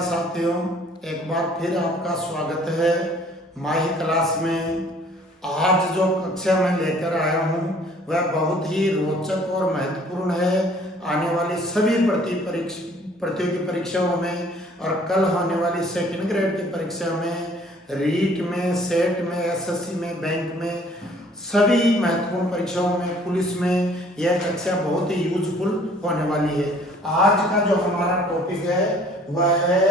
साथियों, एक बार फिर आपका स्वागत है माही क्लास में। आज जो कक्षा में लेकर आया हूँ वह बहुत ही रोचक और महत्वपूर्ण है। आने वाली सभी प्रतियोगी परीक्षाओं में और कल होने वाली सेकंड ग्रेड की परीक्षा में, रीट में, सेट में, एसएससी में, बैंक में, सभी महत्वपूर्ण परीक्षाओं में, पुलिस में यह कक्षा बहुत ही यूजफुल होने वाली है। आज का जो हमारा टॉपिक है वह है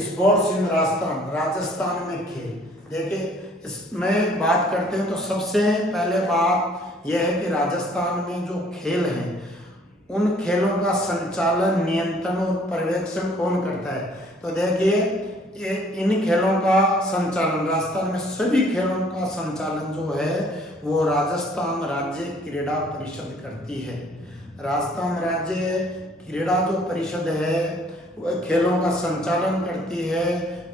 स्पोर्ट्स इन राजस्थान में खेल। देखिए, इसमें बात करते हैं तो सबसे पहले बात यह है कि राजस्थान में जो खेल हैं उन खेलों का संचालन, नियंत्रण और पर्यवेक्षण कौन करता है। तो देखिए, इन खेलों का संचालन, राजस्थान में सभी खेलों का संचालन जो है वो राजस्थान राज्य क्रीड़ा परिषद करती है। राजस्थान राज्य क्रीड़ा जो परिषद है वह खेलों का संचालन करती है।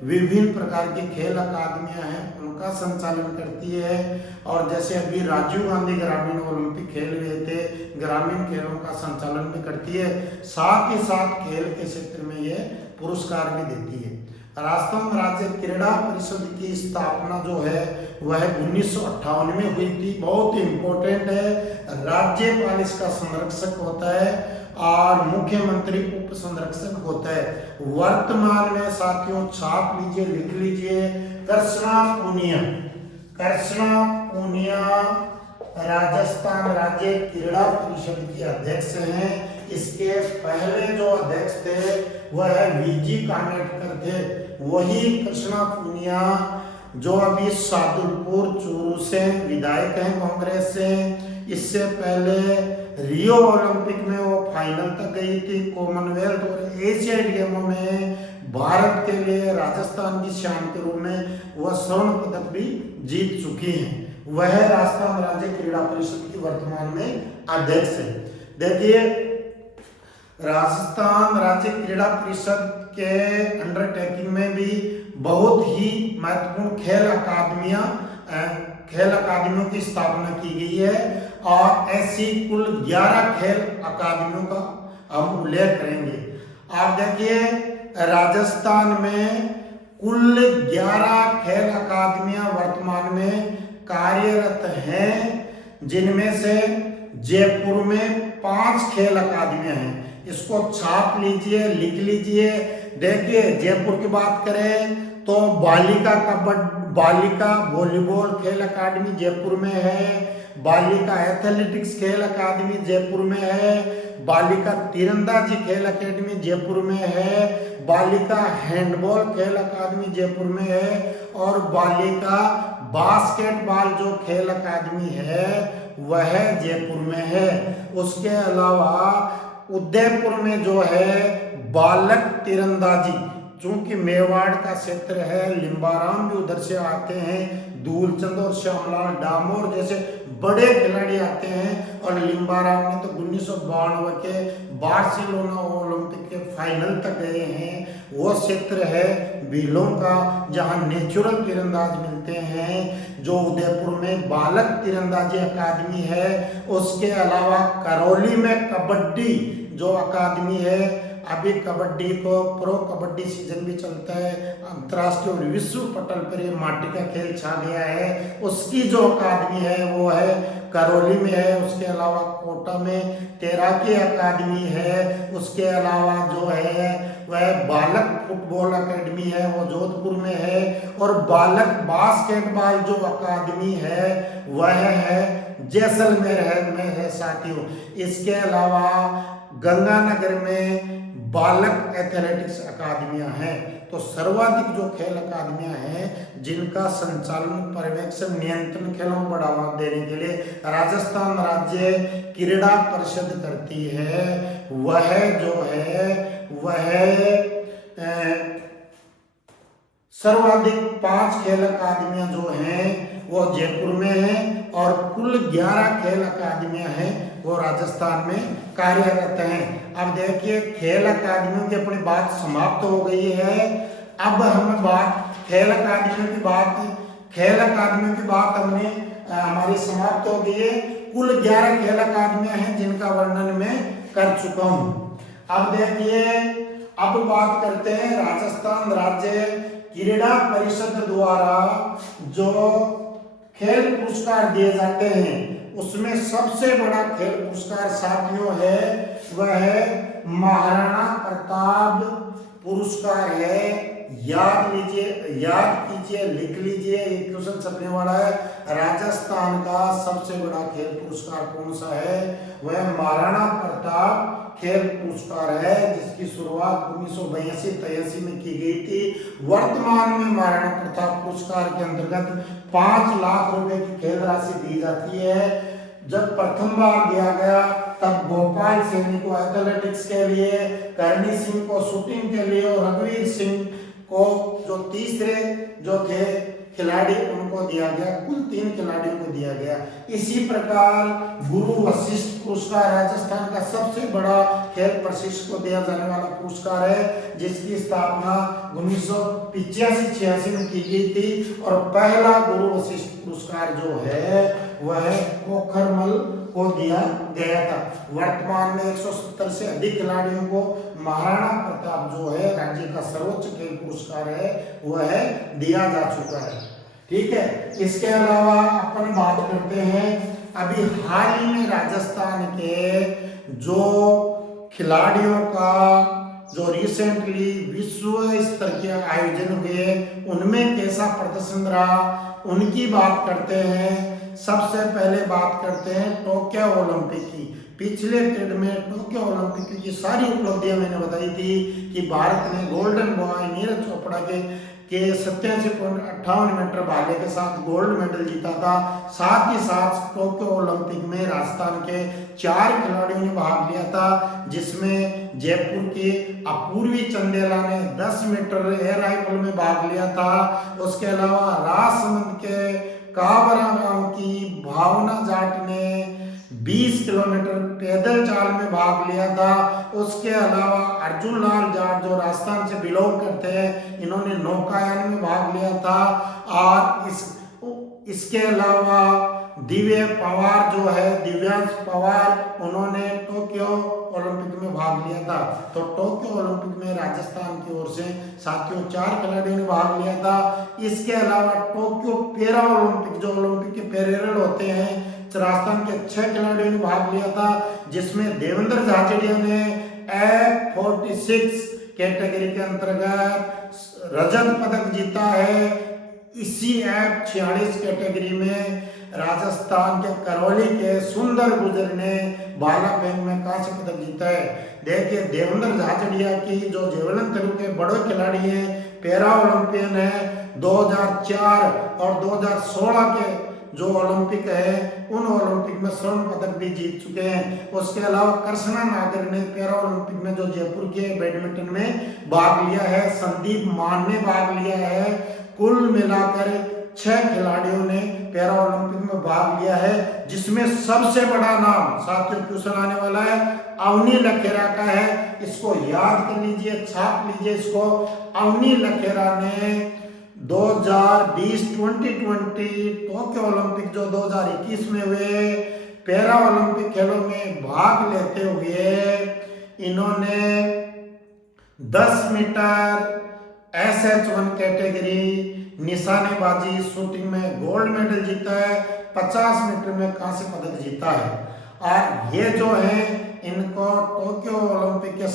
विभिन्न प्रकार की खेल अकादमियां हैं उनका संचालन करती है। और जैसे अभी राजीव गांधी ग्रामीण ओलंपिक खेल हुए थे, ग्रामीण खेलों का संचालन भी करती है। साथ ही साथ खेल के क्षेत्र में ये पुरस्कार भी देती है। राजस्थान राज्य क्रीड़ा परिषद की स्थापना जो है वह 1958 में हुई थी। बहुत ही इम्पोर्टेंट है। राज्यपाल इसका संरक्षक होता है और मुख्यमंत्री उप संरक्षक होता है। वर्तमान में साथियों छाप लीजिए, लिख लीजिए, कृष्णा पूनिया राजस्थान राज्य क्रीड़ा परिषद के अध्यक्ष हैं। इसके पहले जो अध्यक्ष थे वह वीजी कानेटकर थे। वही कृष्णा पूनिया जो अभी सादुलपुर चूरू से विधायक हैं कांग्रेस से। इससे पहले रियो ओलंपिक में वो फाइनल तक गई थी। कॉमनवेल्थ और एशियाई गेमों में भारत के लिए राजस्थान की शान के रूप में वह स्वर्ण पदक भी जीत चुकी हैं। वह राजस्थान राज्य क्रीड़ा परिषद की वर्तमान में अध्यक्ष है। देखिए, राजस्थान राज्य क्रीड़ा परिषद के अंडरटेकिंग में भी बहुत ही महत्वपूर्ण खेल अकादमियों की स्थापना की गई है। और ऐसी कुल 11 खेल अकादमियों का हम उल्लेख करेंगे। आप देखिए, राजस्थान में कुल 11 खेल अकादमियां वर्तमान में कार्यरत हैं, जिनमें से जयपुर में 5 खेल अकादमियां हैं। इसको छाप लीजिए, लिख लीजिए। देखिए, जयपुर की बात करें तो बालिका वॉलीबॉल खेल अकादमी जयपुर में है। बालिका एथलेटिक्स खेल अकादमी जयपुर में है। बालिका तीरंदाजी खेल अकादमी जयपुर में है। बालिका हैंडबॉल खेल अकादमी जयपुर में है। और बालिका बास्केटबॉल जो खेल अकादमी है वह जयपुर में है। उसके अलावा उदयपुर में जो है बालक तीरंदाजी, चूंकि मेवाड़ का क्षेत्र है, लिम्बाराम भी उधर से आते हैं, दूलचंद और श्यामलाल डामोर जैसे बड़े खिलाड़ी आते हैं। और लिम्बाराम में तो 1992 के बार्सिलोना ओलंपिक के फाइनल तक गए हैं। वो क्षेत्र है भीलों का, जहां नेचुरल तीरंदाज मिलते हैं, जो उदयपुर में बालक तीरंदाजी अकादमी है। उसके अलावा करौली में कबड्डी जो अकादमी है, अभी कबड्डी को प्रो कबड्डी सीजन भी चलता है, अंतर्राष्ट्रीय और विश्व पटल पर ये माटी का खेल छा गया है। उसकी जो अकादमी है वो है करौली में है। उसके अलावा कोटा में तैराकी अकादमी है। उसके अलावा जो है वह बालक फुटबॉल अकेडमी है, वो जोधपुर में है। और बालक बास्केटबॉल जो अकादमी है वह है जैसलमेर में है साथियों। इसके अलावा गंगानगर में बालक एथलेटिक्स अकादमियां हैं। तो सर्वाधिक जो खेल अकादमियां हैं जिनका संचालन, पर्यवेक्षण, नियंत्रण, खेलों को बढ़ावा देने के लिए राजस्थान राज्य क्रीड़ा परिषद करती है, वह जो है वह सर्वाधिक 5 खेल अकादमियां जो हैं वो जयपुर में हैं। और कुल 11 खेल अकादमियां हैं वो राजस्थान में कार्यरत हैं। अब देखिए, खेल अकादमियों की अपनी बात समाप्त हो गई है। अब हम खेल अकादमियों की बात हमने हमारी समाप्त हो गई है। कुल 11 खेल अकादमियां हैं जिनका वर्णन मैं कर चुका हूं। अब देखिए, अब बात करते हैं राजस्थान राज्य क्रीड़ा परिषद द्वारा जो खेल पुरस्कार दिए जाते हैं उसमें सबसे बड़ा खेल पुरस्कार साथियों है वह है महाराणा प्रताप पुरस्कार है। याद लीजिए, याद कीजिए, लिख लीजिए, ये क्वेश्चन छपने वाला है। राजस्थान का सबसे बड़ा खेल पुरस्कार कौन सा है? वह महाराणा प्रताप खेल पुरस्कार है जिसकी शुरुआत 1982-83 में की गई थी। वर्तमान में महाराणा प्रताप पुरस्कार के अंतर्गत 5 लाख रुपए की खेल राशि दी जाती है। जब प्रथम बार दिया गया तब गोपाल सैनी को एथलेटिक्स के लिए, करणी सिंह को शूटिंग के लिए और रघुवीर सिंह को जो तीसरे जो थे खिलाड़ी उनको दिया गया। कुल 3 खिलाड़ियों को दिया गया। इसी प्रकार गुरु वशिष्ठ पुरस्कार राजस्थान का सबसे बड़ा खेल प्रशिक्षक को दिया जाने वाला पुरस्कार है जिसकी स्थापना 1985-86 में की गई थी और पहला गुरु वशिष्ठ पुरस्कार जो है वह पोखरमल को दिया गया था। वर्तमान में 170 से अधिक खिलाड़ियों को महाराणा प्रताप जो है राज्य का सर्वोच्च खेल पुरस्कार है वह दिया जा चुका है। ठीक है, इसके अलावा अपन बात करते हैं अभी हाल ही में राजस्थान के जो खिलाड़ियों का जो रिसेंटली विश्व स्तर के आयोजन हुए उनमें कैसा प्रदर्शन रहा उनकी बात करते हैं। सबसे पहले बात करते हैं टोक्यो ओलंपिक की। पिछले पीरियड में टोक्यो ओलंपिक की सारी उपलब्धियां मैंने बताई थी कि भारत ने गोल्डन बॉय नीरज चोपड़ा के 87.58 मीटर भाले के साथ गोल्ड मेडल जीता था। साथ ही साथ टोक्यो ओलंपिक में राजस्थान के 4 खिलाड़ियों ने भाग लिया था जिसमें जयपुर के अपूर्वी चंदेला ने 10 मीटर एयर राइफल में भाग लिया था। उसके अलावा राजसमंद के काबरा गांव की भावना जाट ने 20 किलोमीटर पैदल चाल में भाग लिया था। उसके अलावा अर्जुन लाल जाट जो राजस्थान से बिलोंग करते हैं इन्होंने नौकायान में भाग लिया था। और इसके अलावा दिव्य पवार जो है दिव्यांश पवार उन्होंने टोक्यो ओलंपिक में भाग लिया था। तो टोक्यो ओलंपिक में राजस्थान की ओर से साथियों 4 खिलाड़ियों ने भाग लिया था। इसके अलावा टोक्यो पैरा ओलंपिक जो ओलंपिक के पैरेलल होते हैं राजस्थान के 6 खिलाड़ियों ने भाग लिया था जिसमें देवेंद्र झाझड़िया ने F46 कैटेगरी के अंतर्गत रजत पदक जीता है। इसी F46 कैटेगरी में राजस्थान के करौली के सुंदर गुजर ने भाला फेंक में कांस्य पदक जीता है। देखिए देवेंद्र झाझड़िया की जो जेवलिन थ्रो के बड़े खिलाड़ी हैं पैरा ओलंपियन है। 2004 और 2016 के जो ओलंपिक है उन ओलंपिक में स्वर्ण पदक भी जीत चुके हैं। उसके अलावा कृष्णा नागर ने पैरा ओलंपिक में जो जयपुर के बैडमिंटन में भाग लिया है। संदीप मान ने भाग लिया है। कुल मिलाकर 6 खिलाड़ियों ने पैरा ओलंपिक में भाग लिया है जिसमें सबसे बड़ा नाम साथियों क्वेश्चन आने वाला है अवनी लखेरा का है। इसको याद कर लीजिए, छाप लीजिए इसको। अवनी लखेरा ने 2020 टोक्यो ओलंपिक जो 2021 में हुए पैरा ओलंपिक खेलों में भाग लेते हुए इन्होंने 10 मीटर SH1 कैटेगरी निशानेबाजी शूटिंग में गोल्ड मेडल जीता है। 50 मीटर में कांस्य पदक जीता है। और ये जो है इनको टोक्यो ओलंपिक के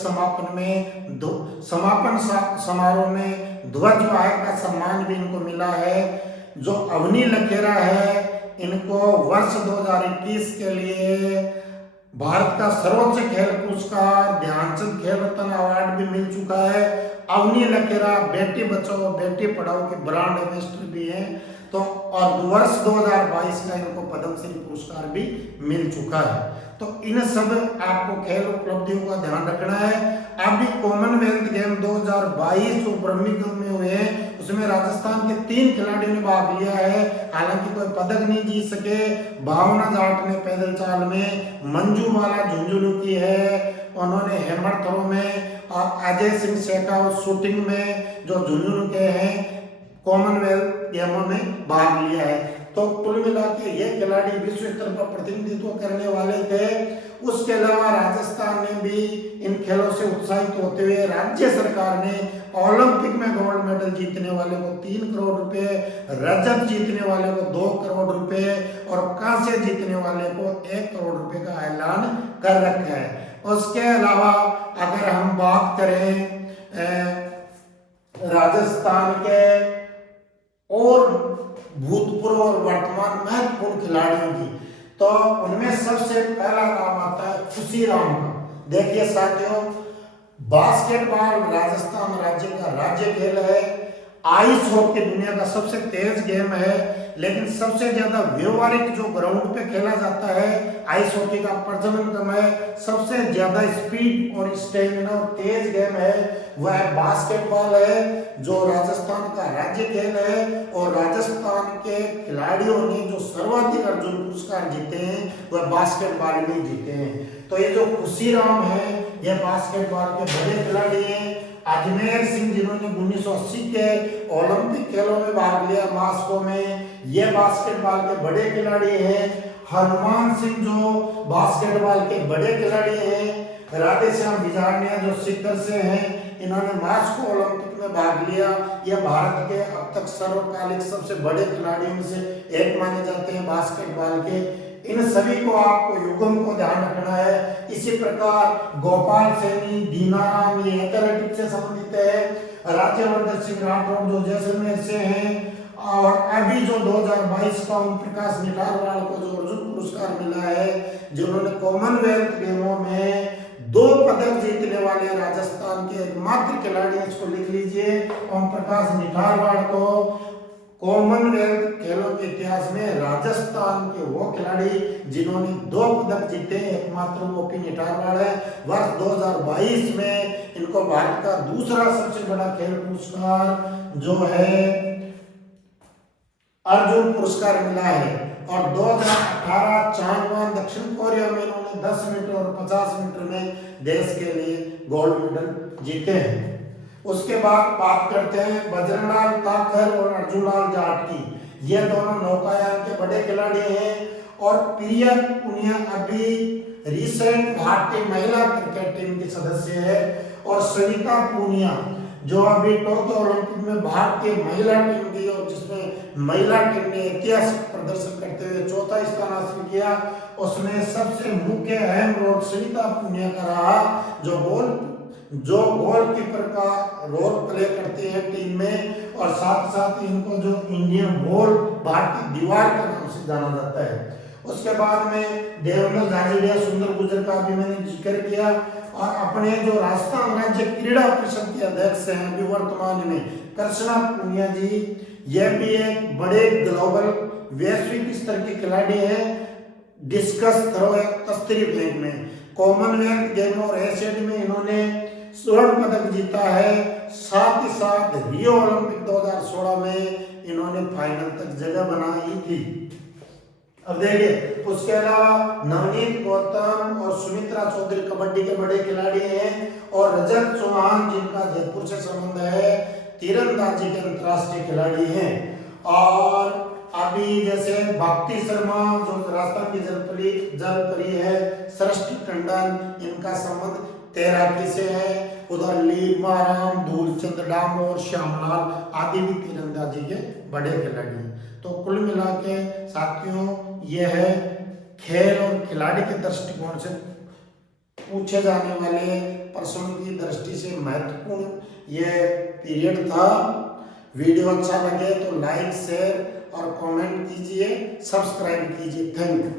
समापन समारोह में ध्वज वाहक का सम्मान भी इनको मिला है। जो अवनी लखेरा है इनको वर्ष 2021 के लिए भारत का सर्वोच्च खेल पुरस्कार ध्यानचंद खेल रत्न अवार्ड भी मिल चुका है। अवनी लखेरा बेटी बचाओ बेटी पढ़ाओ के ब्रांड एम्बेसडर भी हैं। तो और वर्ष 2022 का इनको पद्मश्री पुरस्कार भी मिल चुका है। तो इन सब आपको खेल उपलब्धियों का ध्यान रखना है। अभी कॉमनवेल्थ गेम 2022 जो बर्मिंघम में हुए हैं उसमें राजस्थान के 3 खिलाड़ियों ने भाग लिया है। हालांकि कोई पदक नहीं जीत सके। भावना जाट ने पैदल चाल में, मंजू बाला झुंझुनू की है उन्होंने हैमर थ्रो में और अजय सिंह शेखावत शूटिंग में जो झुंझुनू के हैं कॉमनवेल्थ गेमों में भाग लिया है। तो कुल मिला के ये खिलाड़ी विश्व स्तर पर प्रतिनिधित्व करने वाले थे। उसके अलावा राजस्थान ने भी इन खेलों से उत्साहित होते हुए राज्य सरकार ने ओलंपिक में गोल्ड मेडल जीतने वाले को 3 करोड़ रुपए, रजत जीतने वाले को 2 करोड़ रुपए और कांस्य जीतने वाले को 1 करोड़ रुपए का ऐलान कर रखा है। उसके अलावा अगर हम बात करें राजस्थान के और भूतपूर्व और वर्तमान महत्वपूर्ण खिलाड़ियों की, तो उनमें सबसे पहला नाम आता है खुशीराम का। देखिए साथियों, बास्केटबॉल राजस्थान राज्य का राज्य खेल है। आइस हॉकी दुनिया का सबसे तेज गेम है, लेकिन सबसे ज्यादा व्यवहारिक जो ग्राउंड पे खेला जाता है आइस हॉकी का प्रचलन कम है। सबसे ज्यादा स्पीड और स्टेमिना और तेज गेम है वह बास्केटबॉल है, जो राजस्थान का राज्य खेल है। और राजस्थान के खिलाड़ियों ने जो सर्वाधिक अर्जुन पुरस्कार जीते हैं वह बास्केटबॉल में जीते हैं। तो ये जो खुशीराम है ये बास्केटबॉल के बड़े खिलाड़ी हैं। अजमेर सिंह जिन्होंने 1980 के ओलंपिक खेलों में भाग लिया मॉस्को में, ये बास्केटबॉल के बड़े खिलाड़ी हैं। हनुमान सिंह जो बास्केटबॉल के बड़े खिलाड़ी हैं। राधेश्याम बिजारनिया जो सिक्कर से हैं, इन्होंने मॉस्को ओलंपिक में भाग लिया। यह भारत के अब तक सर्वकालिक सबसे बड़े खिलाड़ियों में से एक माने जाते हैं बास्केटबॉल के। इन सभी को आपको युगम को ध्यान रखना है। इसी प्रकार गोपाल सैनी, दीनाराम ये एथलेटिक्स से संबंधित है। राज्यवर्धन सिंह राठौड़ जो जैसलमेर से हैं। और अभी जो 2022 का ओम प्रकाश निठारवाल को जो अर्जुन पुरस्कार मिला है, जिन्होंने कॉमनवेल्थ गेमों में 2 पदक जीतने वाले राजस्थान के एकमात्र खिलाड़ी, इसको लिख लीजिए, ओम प्रकाश निठारवाल को कॉमनवेल्थ खेलों के इतिहास में राजस्थान के वो खिलाड़ी जिन्होंने 2 पदक जीते, एकमात्र वो ओपी निठारवाल है। वर्ष 2022 में इनको भारत का दूसरा सबसे बड़ा खेल पुरस्कार जो है अर्जुन पुरस्कार मिला है। और 2018 चांगवान दक्षिण कोरिया में इन्होंने 10 मीटर और 50 मीटर में देश के लिए गोल्ड मेडल जीते हैं। उसके बाद बात करते हैं बजरंगलाल ताखर और अर्जुनलाल जाट की। ये दोनों नौकायान के बड़े खिलाड़ी हैं। और प्रिया पुनिया अभी रिसेंट भारतीय महिला क्रिकेट टीम की सदस्य है। और सविता पुनिया जो अभी टोक्यो ओलंपिक में भारतीय महिला टीम की, और जिसमें महिला टीम ने ऐतिहासिक प्रदर्शन करते हुए 4था स्थान हासिल किया, उसमें सबसे मुख्य अहम रोल सविता पुनिया का रहा, जो गोलकीपर का रोल प्ले करती है टीम में। और साथ साथ इनको जो इंडियन वॉल भारतीय दीवार के नाम से जाना जाता है। उसके बाद में देवेंद्र झाझड़िया, सुंदर गुजर का भी मैंने जिक्र किया। और अपने जो राजस्थान राज्य क्रीड़ा परिषद के अध्यक्ष हैं अभी वर्तमान में कृष्णा पुनिया जी, ये भी एक बड़े ग्लोबल वैश्विक स्तर के खिलाड़ी हैं डिस्कस थ्रो या तस्तरी फेंक में। कॉमनवेल्थ गेम और एशियन में इन्होंने स्वर्ण पदक जीता है। साथ ही साथ रियो ओलंपिक 2016 में इन्होंने फाइनल तक जगह बनाई थी। अब देखिए, उसके अलावा नवनीत गौतम और सुमित्रा चौधरी कबड्डी के बड़े खिलाड़ी हैं। और रजत चौहान जिनका जयपुर से संबंध है, तीरंदाजी के अंतर्राष्ट्रीय खिलाड़ी हैं। और अभी जैसे भक्ति शर्मा जो राजस्थान की जलपरी है, सृष्टि टंडन, इनका संबंध तैराकी से है। उधर लीमाराम, धूलचंद डामोर, श्यामलाल आदि भी तीरंदाजी के बड़े खिलाड़ी हैं। तो कुल मिला के साथियों, यह है खेल और खिलाड़ी के दृष्टिकोण से पूछे जाने वाले प्रश्नों की दृष्टि से महत्वपूर्ण यह पीरियड था। वीडियो अच्छा लगे तो लाइक, शेयर और कमेंट कीजिए, सब्सक्राइब कीजिए। Thank you.